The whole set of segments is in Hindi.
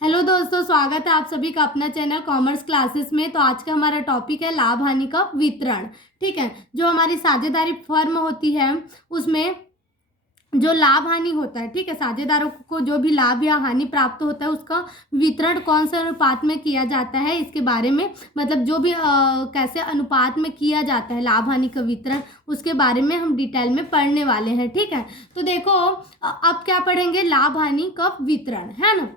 हेलो दोस्तों, स्वागत है आप सभी का अपना चैनल कॉमर्स क्लासेस में। तो आज का हमारा टॉपिक है लाभ हानि का वितरण। ठीक है, जो हमारी साझेदारी फर्म होती है उसमें जो लाभ हानि होता है, ठीक है, साझेदारों को जो भी लाभ या हानि प्राप्त होता है उसका वितरण कौन से अनुपात में किया जाता है, इसके बारे में मतलब जो भी कैसे अनुपात में किया जाता है लाभ हानि का वितरण, उसके बारे में हम डिटेल में पढ़ने वाले हैं। ठीक है, तो देखो अब क्या पढ़ेंगे, लाभ हानि का वितरण, है ना।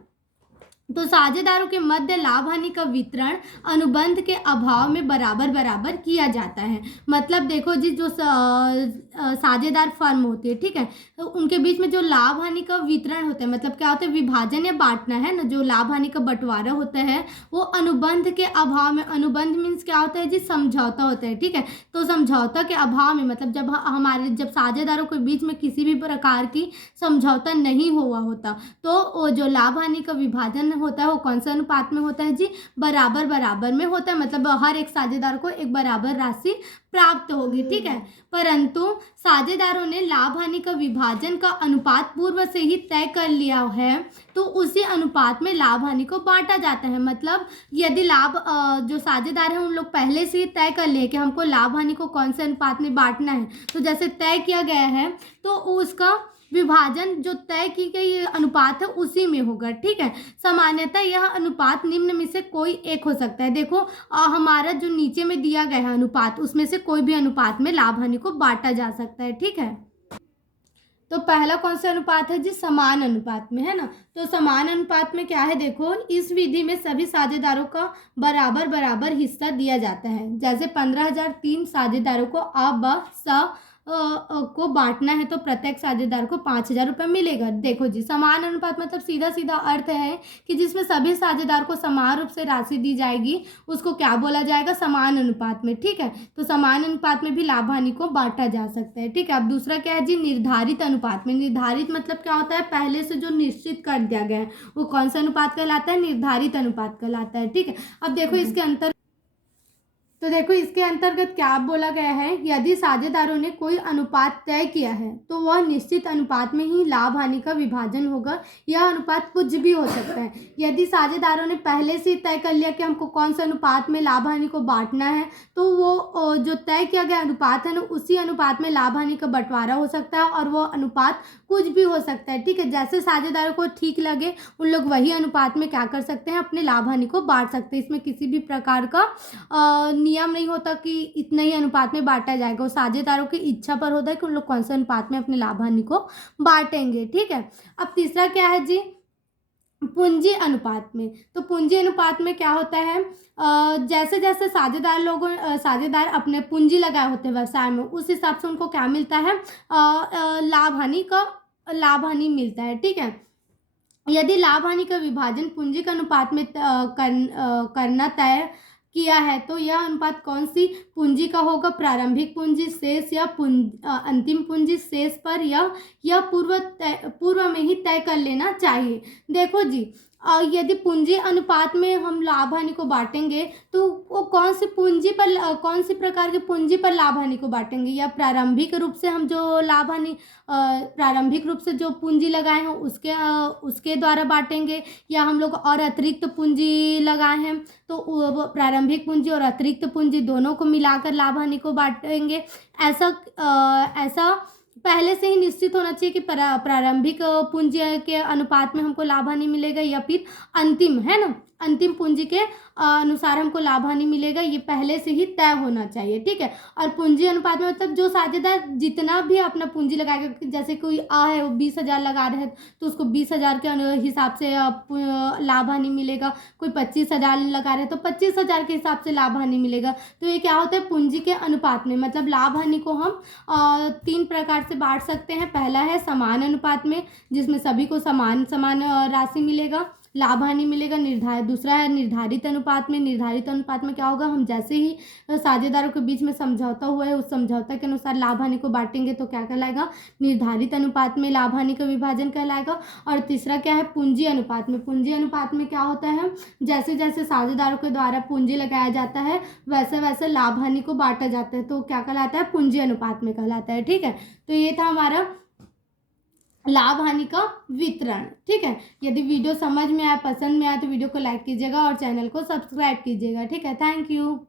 तो साझेदारों के मध्य लाभ हानि का वितरण अनुबंध के अभाव में बराबर बराबर किया जाता है। मतलब देखो जी, जो साझेदार फर्म होती है, ठीक है, तो उनके बीच में जो लाभ हानि का वितरण होता है, मतलब क्या होता है, विभाजन या बांटना, है ना। जो लाभ हानि का बंटवारा होता है वो अनुबंध के अभाव में, अनुबंध मीन्स क्या होता है जी, समझौता होता है। ठीक है, तो समझौता के अभाव में मतलब जब साझेदारों के बीच में किसी भी प्रकार की समझौता नहीं हुआ होता, तो जो लाभ हानि का विभाजन होता है वो कौन सा अनुपात में होता है जी, बराबर बराबर में होता है। मतलब हर एक साझेदार को एक बराबर राशि प्राप्त होगी। ठीक है, परंतु साझेदारों ने लाभ हानि का विभाजन का अनुपात पूर्व से ही तय कर लिया है, तो उसी अनुपात में लाभ हानि को बांटा जाता है। मतलब यदि जो साझेदार हैं उन लोग पहले से ही तय कर लिए कि हमको लाभ हानि को कौन से अनुपात में बांटना है, तो जैसे तय किया गया है तो उसका विभाजन जो तय की गई अनुपात है उसी में होगा। ठीक है, सामान्यतः यह अनुपात निम्न में से कोई एक हो सकता है। देखो हमारा जो नीचे में दिया गया है अनुपात, उसमें से कोई भी अनुपात में लाभ हानि को बांटा जा सकता है। ठीक है, तो पहला कौन सा अनुपात है जी, समान अनुपात में, है ना। तो समान अनुपात में क्या है, देखो इस विधि में सभी साझेदारों का बराबर बराबर हिस्सा दिया जाता है। जैसे 15,000 तीन साझेदारों को को बांटना है तो प्रत्येक साझेदार को 5,000 रुपये मिलेगा। देखो जी, समान अनुपात मतलब सीधा सीधा अर्थ है कि जिसमें सभी साझेदार को समान रूप से राशि दी जाएगी, उसको क्या बोला जाएगा, समान अनुपात में। ठीक है, तो समान अनुपात में भी लाभ हानि को बांटा जा सकता है। ठीक है, अब दूसरा क्या है जी, निर्धारित अनुपात में। निर्धारित मतलब क्या होता है, पहले से जो निश्चित कर दिया गया है वो कौन सा अनुपात कहलाता है, निर्धारित अनुपात कहलाता है। ठीक है, अब देखो इसके अंतर्गत क्या बोला गया है, यदि साझेदारों ने कोई अनुपात तय किया है तो वह निश्चित अनुपात में ही लाभ हानि का विभाजन होगा। यह अनुपात कुछ भी हो सकता है। यदि साझेदारों ने पहले से तय कर लिया कि हमको कौन सा अनुपात में लाभ हानि को बांटना है, तो वो जो तय किया गया अनुपात है ना, उसी अनुपात में लाभ हानि का बंटवारा हो सकता है, और वो अनुपात कुछ भी हो सकता है। ठीक है, जैसे साझेदारों को ठीक लगे उन लोग वही अनुपात में क्या कर सकते हैं, अपने लाभ हानि को बांट सकते हैं। इसमें किसी भी प्रकार का नियम नहीं होता कि इतना ही अनुपात में बांटा जाएगा। वो साझेदारों की इच्छा पर होता है कि उन लोग कौन से अनुपात में अपने लाभ हानि को बांटेंगे। ठीक है, अब तीसरा क्या है जी, पूंजी अनुपात में। तो पूंजी अनुपात में क्या होता है, जैसे जैसे साझेदार अपने पूंजी लगाए होते हैं व्यवसाय में, उस हिसाब से उनको क्या मिलता है, लाभ हानि मिलता है। ठीक है, यदि लाभ हानि का विभाजन पूंजी के अनुपात में करना तय किया है तो यह अनुपात कौन सी पूंजी का होगा, प्रारंभिक पूंजी शेष या अंतिम पूंजी शेष पर, यह पूर्व में ही तय कर लेना चाहिए। देखो जी, यदि पूंजी अनुपात में हम लाभ हानि को बांटेंगे तो वो कौन सी प्रकार की पूंजी पर लाभ हानि को बांटेंगे, या प्रारंभिक रूप से हम जो प्रारंभिक रूप से जो पूंजी लगाए हैं उसके द्वारा बांटेंगे, या हम लोग और अतिरिक्त पूंजी लगाए हैं तो वो प्रारंभिक पूंजी और अतिरिक्त पूंजी दोनों को मिलाकर लाभ हानि को बांटेंगे। ऐसा पहले से ही निश्चित होना चाहिए कि प्रारंभिक पूंजी के अनुपात में हमको लाभ हानि मिलेगा, या फिर अंतिम, है ना, अंतिम पूंजी के अनुसार हमको लाभ हानि मिलेगा, ये पहले से ही तय होना चाहिए। ठीक है, और पूंजी अनुपात में मतलब जो साझेदार जितना भी अपना पूंजी लगाएगा, जैसे कोई है वो 20,000 लगा रहे हैं तो उसको 20,000 के हिसाब से लाभ हानि मिलेगा। कोई 25,000 लगा रहे हैं तो 25,000 के हिसाब से लाभ हानि मिलेगा। तो ये क्या होता है, पूंजी के अनुपात में। मतलब लाभ हानि को हम 3 प्रकार से बांट सकते हैं। पहला है समान अनुपात में, जिसमें सभी को समान समान राशि मिलेगा, लाभ हानि मिलेगा। दूसरा है निर्धारित अनुपात में। निर्धारित अनुपात में क्या होगा, हम जैसे ही साझेदारों के बीच में समझौता हुआ है उस समझौता के अनुसार लाभ हानि को बांटेंगे तो क्या कहलाएगा, निर्धारित अनुपात में लाभ हानि का विभाजन कहलाएगा। और तीसरा क्या है, पूंजी अनुपात में। पूंजी अनुपात में क्या होता है, जैसे जैसे साझेदारों के द्वारा पूंजी लगाया जाता है वैसे वैसे लाभ हानि को बांटा जाता है, तो क्या कहलाता है, पूंजी अनुपात में कहलाता है। ठीक है, तो ये था हमारा लाभ हानि का वितरण। ठीक है, यदि वीडियो समझ में आया, पसंद में आया तो वीडियो को लाइक कीजिएगा और चैनल को सब्सक्राइब कीजिएगा। ठीक है, थैंक यू।